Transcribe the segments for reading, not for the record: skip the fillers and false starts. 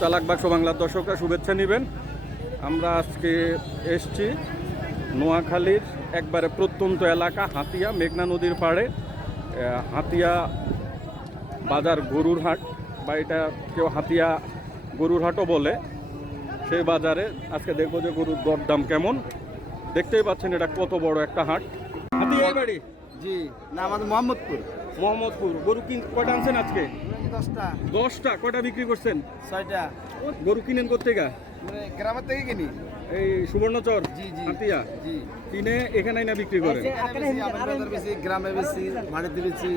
চালাক বাক্স বাংলার দর্শকরা শুভেচ্ছা নেবেন। আমরা আজকে এসছি নোয়াখালীর একবারে প্রত্যন্ত এলাকা হাতিয়া, মেঘনা নদীর পাড়ে হাতিয়া বাজার গরুর হাট, বা এটা কেউ হাতিয়া গরুর হাটও বলে। সেই বাজারে আজকে দেখবো যে গরুর দরদাম কেমন। দেখতেই পাচ্ছেন এটা কত বড় একটা হাট। হাতিয়া বাড়ি? জি না, আমাদের মোহাম্মদপুর। মোহাম্মদপুর। গরু কয়টা আনছেন আজকে? 10টা। 10টা। কয়টা বিক্রি করছেন? 6টা। গরু কিনেন কোত্থেকে? গ্রামের থেকে কিনি। এই সুবর্ণচর জি জি হাতিয়া জি। কিনে এখানে না বিক্রি করেন? বেশি গ্রামে বেশি, বাড়িতে বেশি।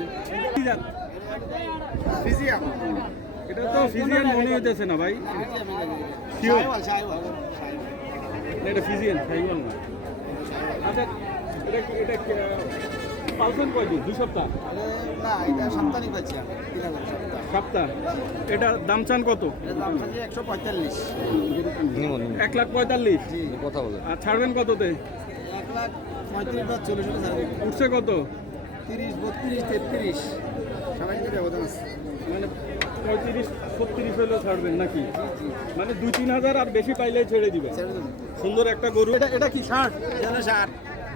এটা তো ফিজিয়ান মনে হইতেছে না ভাই। শিওর এটা ফিজিয়ান, সাইওয়াল না। আচ্ছা এটা পালছেন কয়দিন? 2 সপ্তাহ? না, এটা সপ্তাহই পাচ্ছি। সপ্তাহ। এটা দাম চান কত? দাম চাচ্ছি 145। 1,45,000? জি। কথা বলে। আর ছাড়বেন কততে? 1,35,000 বা 40,000। উঠছে কত? 30, 32, 33 সবাই মিলে ব্যবধান আছে। মানে 35-36 হলেও ছাড়বেন নাকি? জি জি। মানে 2-3 হাজার আর বেশি পাইলেই ছেড়ে দিবেন। ছেড়ে দেবো। সুন্দর একটা গরু। এটা কি ষাঁড়? যেন 60।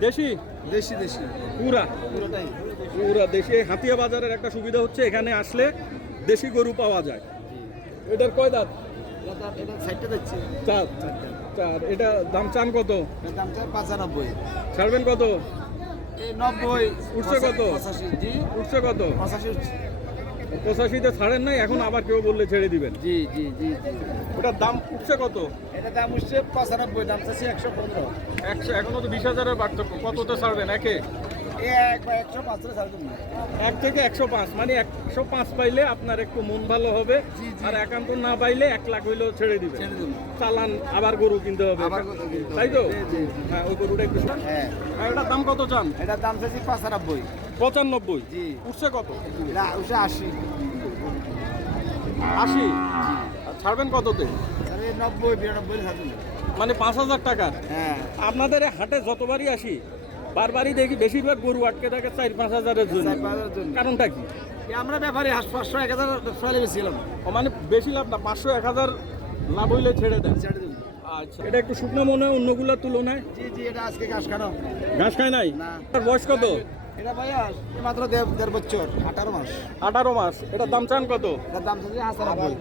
দেশি? দেশি দেশি পুরা পুরোটাই। পুরা দেশি। হাতিয়া বাজারের একটা সুবিধা হচ্ছে এখানে আসলে দেশি গরু পাওয়া যায়। এটার কয় দাঁত? এটা 60টা দিচ্ছি। 4 4। এটা দাম চান কত? এর দাম চাই 95। ছাড়বেন কত? এই 90। উঠছে কত? 85। জি। উঠছে কত? 85 উঠছে। 85-তে ছাড়েন নাই, এখন আবার কেউ বললে ছেড়ে দিবেন। জি জি জি জি। ওটার দাম উঠছে কত? এটা দাম উঠছে 95, দাম চাচ্ছি 115। 100। এখনো তো 20,000-এর পার্থক্য। কততে ছাড়বেন? একে? এক বা 105 ছাড় দেবো। 1 থেকে 105। মানে 105 পাইলে আপনার একটু মন ভালো হবে। জি, জি। আর একান্ত না পাইলে 1 লাখ হইলেও ছেড়ে দিবেন। ছেড়ে দেবো। চালান আবার গরু কিনতে হবে, আবার গরু কিনতে হবে। তাই তো? জি, জি, জি। হ্যাঁ, ওই গরুটা একটু। হ্যাঁ। আর এটার দাম কত চান? এটার দাম চাচ্ছি 95। 95? জি। উঠছে কত? না, উঠছে 80। 80? আর ছাড়বেন কততে? আরে 90, 92 ছাড় দেবো। মানে 5,000 টাকা। হ্যাঁ। আপনাদের এই হাটে যতবারই আসি বারবারই দেখি বেশিরভাগ গরু আটকে থাকে 4-5 হাজারের জন্য। 4-5 জন্য। কারণটা কি? আমরা ব্যাপারী 500, 1000 ফেলে বেশিলাম। ও মানে বেশি লাভ না, 500-1000 লাভ হইলে ছেড়ে দেন। ছেড়ে দেবো। আচ্ছা, এটা একটু শুকনো মনে হয় অন্যগুলোর তুলনায়। জি জি, এটা আজকে ঘাস খানো। ঘাস খায় নাই? না। তার বয়স কত? এটা ভাইয়া মাত্র 1.5 বছর, 18 মাস। 18 মাস। এটার দাম চান কত? এটার দাম চাচ্ছি 95।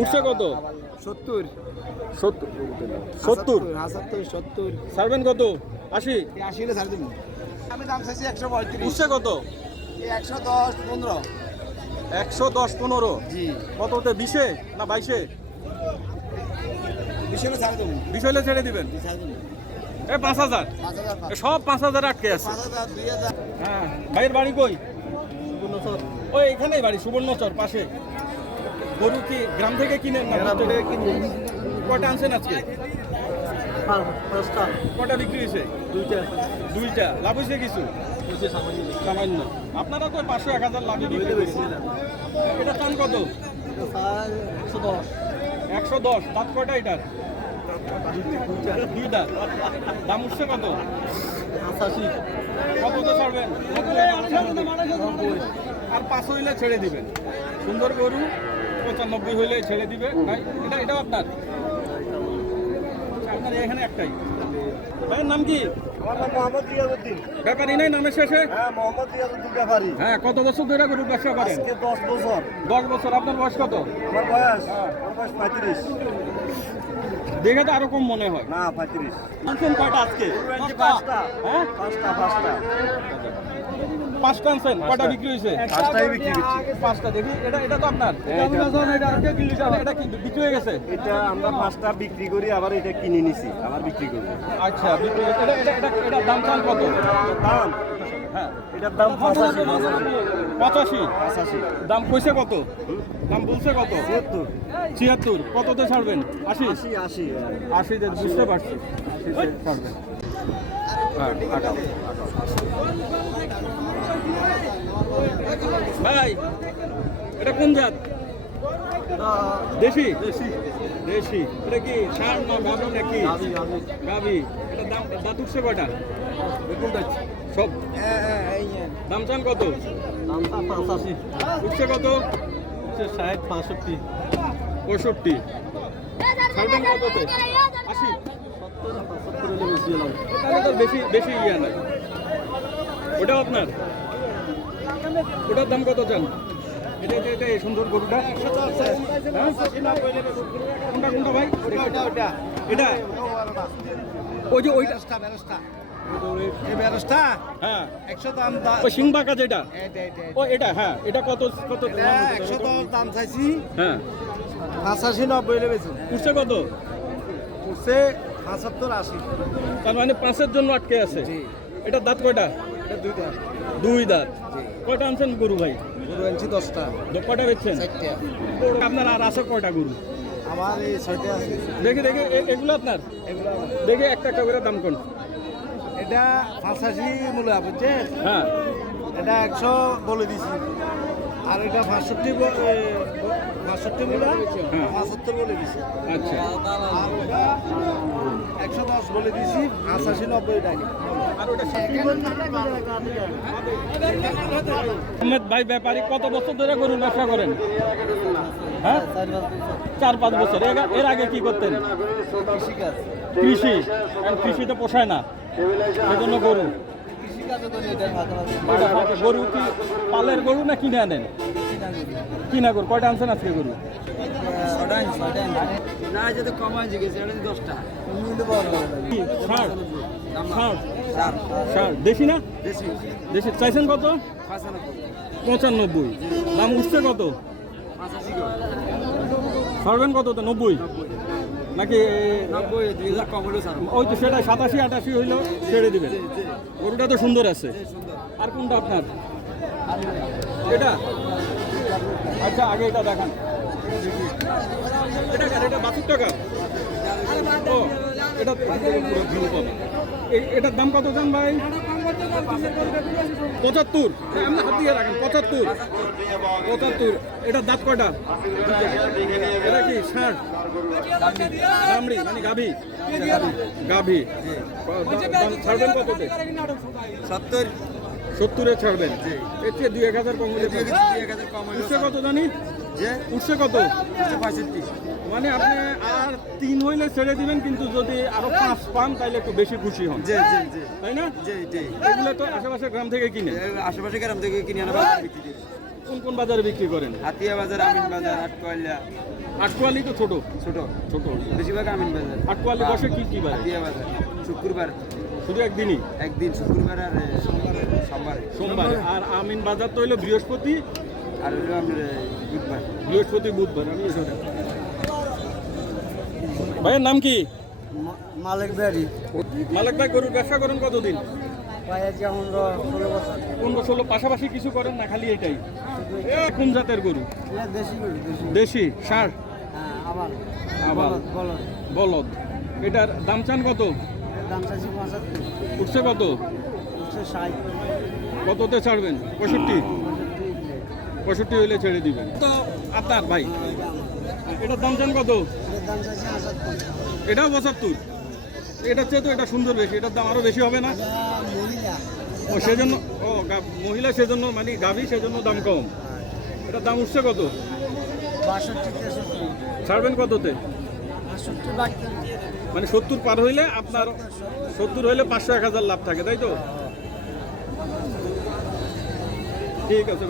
উঠছে কত? 70। 70? 70। ছাড়বেন কত? 80? 80 হলে ছাড় দেবো। আমি দাম চাইছি 135। উঠছে কত? 110, 15। 110-15? জি। কততে? 20-এ না 22-এ? 20 হলে ছাড় দেবো। 20 হলে ছেড়ে দিবেন? ছাড় দেবো। 5,000? 5,000। সব 5,000 আটকে আছে। 5,000, 2,000। হ্যাঁ। ভাইয়ের বাড়ি কই? সুবর্ণচর। ওই এখানেই বাড়ি, সুবর্ণচর পাশে। গরু কি গ্রাম থেকে কিনেন না? গ্রাম থেকে কিনি। কয়টা আনছেন আজকে? 5টা। কয়টা বিক্রি হয়েছে? 2টা। লাভ হয়েছে কিছু? সামান্য। আপনারা তো 500-1000 লাভে বিক্রি করছেন। এটা চান কত? 110। দাঁত কয়টা এটার? 2 দাঁত। দাম উঠছে কত? 85। কততে ছাড়বেন? আর 5 হইলে ছেড়ে দিবেন। সুন্দর গরু 95 হইলে ছেড়ে দিবে। ভাই এটাও আপনার? আপনার এখানে একটাই। ভাইয়ের নাম কি? আমার নাম মোহাম্মদ রিয়াজউদ্দিন। ব্যাপারী নাই নামের শেষে? হ্যাঁ, মোহাম্মদ রিয়াজউদ্দিন ব্যাপারী। হ্যাঁ। কত বছর ধরে গরুর ব্যবসা করেন? আজকে 10 বছর। 10 বছর। আপনার বয়স কত? আমার বয়স 35। দেখে তো আরো কম মনে হয়। না, 35। আনছেন কয়টা আজকে? 5টা। হ্যাঁ, 5টা। 5টা আনছেন। কয়টা বিক্রি হয়েছে? 5টাই বিক্রি করছি। 5টা। দেখি এটা তো আপনার? এটা কি বিক্রি হয়ে গেছে? এটা আমরা 5টা বিক্রি করি, আবার এটা কিনে নিছি, আবার বিক্রি করি। আচ্ছা, বিক্রি হয়েছে। এটার দাম চান কত? দাম, হ্যাঁ, এটার দাম 85। 85? দাম কইছে কত? দাম বলছে কত? 76। কততে ছাড়বেন? 80? 80 তে বুঝতে পারছি। 80 তে ছাড়বেন। হ্যাঁ, 18। ভাই এটা কোন জাত? দেশি? দেশি। এটা কি ষাঁড় না গাভী নাকি? গাভী। এটা দাঁত উঠছে কয়টা? সব। দাম চান কত?85। উঠছে কত? 60, 65। 65। ছাড়বেন কততে? 80? তাহলে তো বেশি বেশি ইয়ে নাই। ওটা আপনার? ওটার দাম কত চান? এটা এই সুন্দর গরুটা? হ্যাঁ? কোনটা কোনটা ভাই? এটা ওই যে ওইটা হ্যাঁ ওই সিং বাঁকা যেটা ও এটা হ্যাঁ এটা কত কত 110 দাম চাইছি, হ্যাঁ 85-90 বেচুন। উঠছে কত? উঠছে 75-80। তার মানে 5-এর জন্য আটকে আছে। জি। এটা দাঁত কয়টা? এটা দুইটা। 2 দাঁত। জি। কয়টা আনছেন গরু ভাই? গরু আনছি 10টা। কয়টা বেচছেন? 4টা। আপনার আর আছে কয়টা গরু? আমার এই 6টা আছে। দেখে দেখে এগুলো আপনার? এগুলো আমার। দেখে একটা একটা করে দাম কোন? এটা 85 মূল্য বুঝছেন? হ্যাঁ এটা 100 বলে দিছি। আর এটা 65 মূল্য, হ্যাঁ। 75 বলে দিছি। আচ্ছা আর ওটা 110 বলে দিছি, 85-90 টাকা। আহমেদ ভাই ব্যাপারী কত বছর ধরে গরুর ব্যবসা করেন? হ্যাঁ 4-5 বছর। এর আগে কি করতেন? কৃষিকাজ। কৃষি। কারণ কৃষিতে পোষায় না সেজন্য গরু। কৃষিকাজও করি, এটা ভাগাভাগি। ওইটা ফাঁকে। গরু কি পালের গরু না কিনে আনেন? কিনা গরু। কয়টা আনছেন আজকে গরু? না যেটা কমাই গেছে, এটা 10টা। কি? ষাঁড়? ষাঁড়? ষাঁড়। দেশি না? বেশি দেশি চাইছেন কত? 95। দাম উঠছে কত? ছাড়বেন কত তো? 90 নাকি? 2000 কম হলো স্যার। ওই তো সেটা 87-88 হইলেও ছেড়ে দিবেন। গরুটা তো সুন্দর আছে। আর কোনটা আপনার? এটা? আচ্ছা আগে এটা দেখান। এটা 72 টাকা। ও এটা পুরো ভিউ পাবে। এটার দাম কত জান ভাই? 75। আপনি হাত দিয়ে রাখেন। 75। এটার দাঁত কয়টা? এটা কি ষাঁড়? দামড়ি মানে গাভী? গাভী। ছাড়বেন কততে? 70-এ ছাড়বেন। এর চেয়ে 2-1000 কম হলে উঠছে কত জানি? উঠছে কত? 65। মানে আপনি আর 3 হইলে ছেড়ে দিবেন, কিন্তু যদি আরো 5 পান তাহলে একটু বেশি খুশি হন, তাই না? এগুলো তো আশেপাশে গ্রাম থেকে কিনে। আশেপাশে গ্রাম থেকে কিনে আনা বাজারে বিক্রি করি। কোন কোন বাজারে বিক্রি করেন? হাতিয়া বাজার, আমিন বাজার, আটকোয়ালিয়া। আটকোয়ালি তো ছোট ছোট ছোট। বেশিরভাগ আমিন বাজার। আটকোয়ালি বসে কি কি বার? হাতিয়া বাজার শুক্রবার, শুধু একদিনই? একদিন শুক্রবার আর সোমবার। আর আমিন বাজার তো হইলো বৃহস্পতি আর হলো আপনার বুধবার। বুধবার। আমি এসে ভাইয়ের নাম কি? মালিক বাড়ি। মালিক ভাই গরুর ব্যবসা করেন কতদিন? প্রায় যেমন 16 বছর। 15-16 পাশাপাশি কিছু করেন না খালি এটাই? কোন জাতের গরু? দেশি গরু। দেশি ষাঁড়? হ্যাঁ, আবার বলদ। বলদ। এটার দাম চান কত? দাম চাইছি 75। উঠছে কত? 60। কততে ছাড়বেন? 65 হইলে ছেড়ে দিবেন তো আপনার ভাই। এটার দাম চান কত? দাম চাইছি 75। এটাও 75। এটার চেয়ে তো এটা সুন্দর বেশি, এটার দাম আরো বেশি হবে না? মহিলা। ও সেজন্য মহিলা সেজন্য মানে গাভী সেজন্য দাম কম। এটার দাম উঠছে কত? 62-63। ছাড়বেন কততে? 68 বাকি। মানে 70 পার হইলে আপনার 70 হইলে 500-1000 লাভ থাকে, তাই তো? ঠিক আছে।